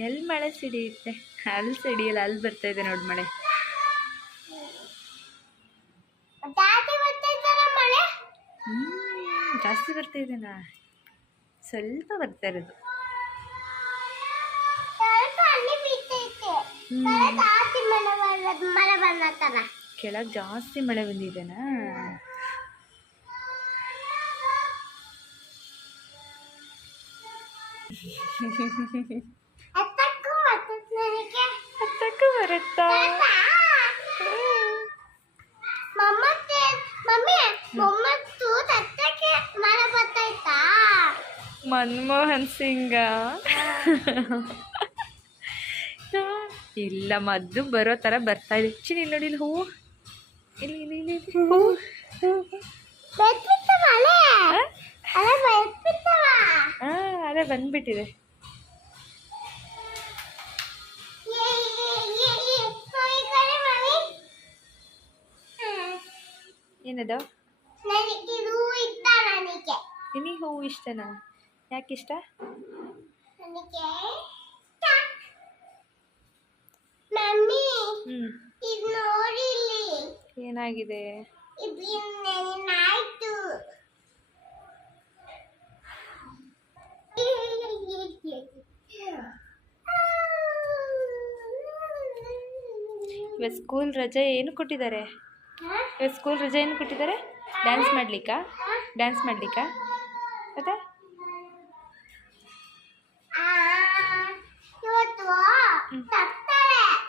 ಎಲ್ಲಿ ಮಳೆ ಸಿಡಿಯುತ್ತೆ? ಅಲ್ಲಿ ಸಿಡಿಯಲ್ಲ ಅಲ್ಲಿ ಬರ್ತಾ ಇದೆ ನೋಡಿ ಮಳೆ. ಹ್ಮ್, ಜಾಸ್ತಿ ಬರ್ತಾ ಇದೆನಾ ಸ್ವಲ್ಪ ಬರ್ತಾ ಇರೋದು. ಕೆಳಗೆ ಜಾಸ್ತಿ ಮಳೆ ಬಂದಿದೆನಾ ಹತ್ತಕ್ಕೂ ಬರ್ತೈತೆ ನನಗೆ ಹತ್ತಕ್ಕೂ ಬರುತ್ತಾ ಮನಮೋಹನ್ ಸಿಂಗ. ಇಲ್ಲ ಮದ್ದು ಬರೋ ಥರ ಬರ್ತಾ ಇದೆ. ಚಿನ್ನಿ ನೋಡಿ ಇಲ್ಲಿ ಹೂವು ಇಲ್ಲಿ ಇಲ್ಲಿ ಇಲ್ಲಿ ಅದೇ ಬಂದ್ಬಿಟ್ಟಿದೆ. ಏನದು? ನನಗೆ ಹೂವು ಇಷ್ಟನಾ ಯಾಕೆ ಇಷ್ಟ? ಏನಾಗಿದೆ? ಇವತ್ತು ಸ್ಕೂಲ್ ರಜೆ ಏನು ಕೊಟ್ಟಿದ್ದಾರೆ? ಸ್ಕೂಲ್ ರಜೆ ಏನು ಕೊಟ್ಟಿದ್ದಾರೆ? ಡ್ಯಾನ್ಸ್ ಮಾಡಲಿಕ್ಕ? ಡ್ಯಾನ್ಸ್ ಮಾಡ್ಲಿಕ್ಕಾ? ಮತ್ತೆ? ಆ, ಹೋಮ್ವರ್ಕ್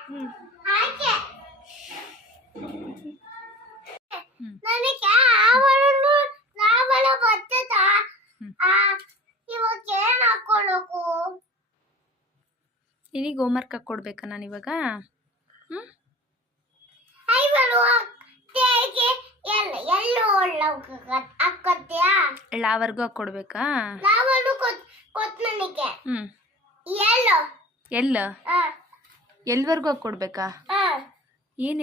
ಹ್ಮ್. ನಾನಿವಾಗ. ನನಗೆ ಹ್ಮ್. ಆ ಇವಾಗ ಏನ್ ಹಾಕೊಳ್ಳೋಕು ನಿನಗೆ ಹೋಮ್ವರ್ಕ್ ಕೊಡ್ಬೇಕಾ ನಾನು ಇವಾಗ ಹ್ಞೂ ಐವಳು ಹೇಗೆ ಎಲ್ಲ ಹಾಕೋತ್ಯಾ ಲಾವರ್ಗೂ ಕೊಡ್ಬೇಕಾ? ಕೊತ್ ನನಗೆ ಎಲ್ಲೋ? ಎಲ್ವರೆಗೂ ಕೊಡ್ಬೇಕಾ? ಏನ್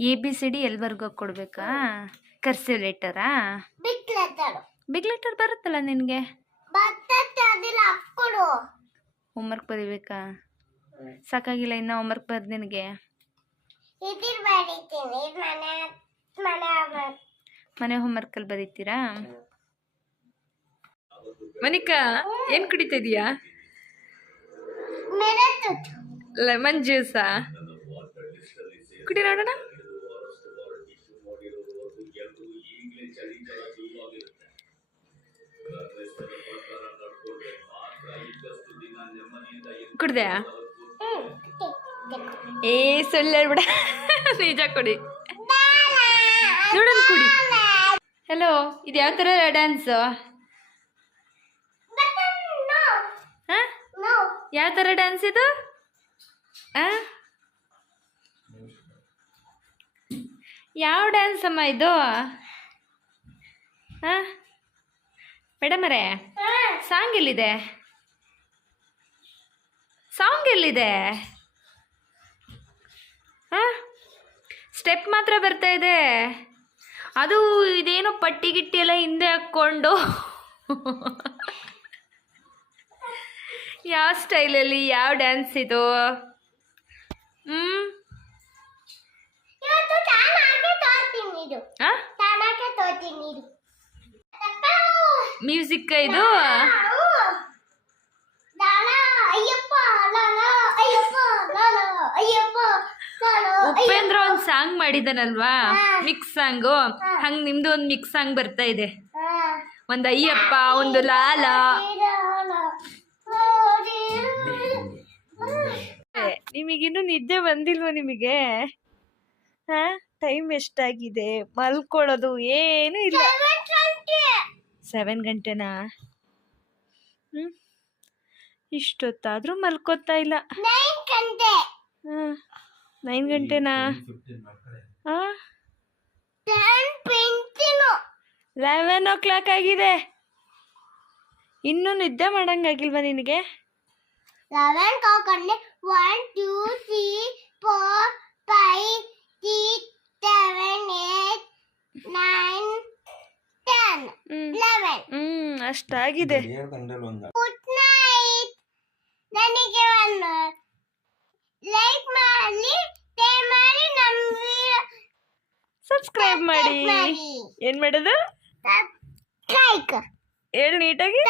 ಎ ಬಿ ಸಿ ಡಿ ಎಲ್ವರೆಗೂ ಕೊಡ್ಬೇಕಾ? ಕರ್ಸಿವ್ ಲೆಟರಾ? ಲೆಟರ್. ಬಿಗ್ ಲೆಟರ್ ಬರುತ್ತಲ್ಲ ನಿನಗೆ? ಅದಿಲ್ಲ ಹಾಕ್ಕೊಡು. ಹೋಮ್ವರ್ಕ್ ಬರೀಬೇಕಾ? ಸಾಕಾಗಿಲ್ಲ ಇನ್ನ ಹೋಮ್ವರ್ಕ್ ಬರ್ದು ನಿನಗೆ? ಇದಿರ್ ಬರೀತೀನಿ ಮನೆ ಮನೆ ಮನೆ ಹೋಮ್ವರ್ಕಲ್ಲಿ ಬರೀತೀರಾ? ಮನಿಕಾ ಏನು ಕುಡಿತಾ ಇದೀಯಾ? ಲೆಮನ್ ಜ್ಯೂಸಾ? ಕುಡಿ ನೋಡೋಣ. ಕುಡ್ದೆ ಏ ಸುಳ್ಳು ಹೇಳ್ಬಿಡ. ನಿಜ ಕೊಡಿ. ನೋಡೋಣ ಕುಡಿ. ಹಲೋ ಇದು ಯಾವ ಥರ ಡ್ಯಾನ್ಸು ಹಾಂ? ಯಾವ ಥರ ಡ್ಯಾನ್ಸ್ ಇದು? ಆ? ಯಾವ ಡ್ಯಾನ್ಸ್ ಅಮ್ಮ ಇದು? ಹಾಂ ಮೇಡಮರೇ ಸಾಂಗ್ ಎಲ್ಲಿದೆ? ಸಾಂಗ್ ಎಲ್ಲಿದೆ ಹಾಂ ಸ್ಟೆಪ್ ಮಾತ್ರ ಬರ್ತಾ ಇದೆ. ಅದು ಇದೇನೋ ಪಟ್ಟಿ ಗಿಟ್ಟಿ ಎಲ್ಲ ಹಿಂದೆ ಹಾಕ್ಕೊಂಡು. ಯಾವ ಸ್ಟೈಲಲ್ಲಿ ಯಾವ ಡ್ಯಾನ್ಸ್ ಇದು? ಹ್ಞೂ ಮ್ಯೂಸಿಕ್ ಇದು? ಅಯ್ಯಪ್ಪ ಲಾಲ ಅಯ್ಯಪ್ಪ ಲಾಲ ಅಯ್ಯಪ್ಪ ಲಾಲ ಉಪೇಂದ್ರ ಒಂದ್ ಸಾಂಗ್ ಮಾಡಿದಾನಲ್ವಾ? ಮಿಕ್ಸ್ ಸಾಂಗು ಹಂಗ್ ನಿಮ್ದು ಒಂದ್ ಮಿಕ್ಸ್ ಸಾಂಗ್ ಬರ್ತಾ ಇದೆ. ಒಂದು ಅಯ್ಯಪ್ಪ ಒಂದು ಲಾಲ. ನಿಮಗಿನ್ನೂ ನಿದ್ದೆ ಬಂದಿಲ್ವ ನಿಮಗೆ? ಹಾ? ಟೈಮ್ ಎಷ್ಟಾಗಿದೆ ಮಲ್ಕೊಳ್ಳೋದು ಏನು ಇಲ್ಲ. ಸೆವೆನ್ ಗಂಟೆನಾ? ಹ್ಮ್. ಇಷ್ಟೊತ್ತಾದ್ರೂ ಮಲ್ಕೋತಾ ಇಲ್ಲ. ಹ್ಮ್ ನೈನ್ ಗಂಟೆನಾ? ಲೆವೆನ್ ಓ ಕ್ಲಾಕ್ ಆಗಿದೆ. ಇನ್ನೂ ನಿದ್ದೆ ಮಾಡಂಗಾಗಿಲ್ವಾ ನಿನಗೆ? Eleven ಕಾಕೊಂಡೆ one two three four five six seven eight nine ten eleven ಹ್ಞೂ ಅಷ್ಟಾಗಿದೆ ಸಬ್ಸ್ಕ್ರೈಬ್ ಮಾಡಿ. ಏನ್ ಮಾಡೋದು ಹೇಳಿ ನೀಟಾಗಿ.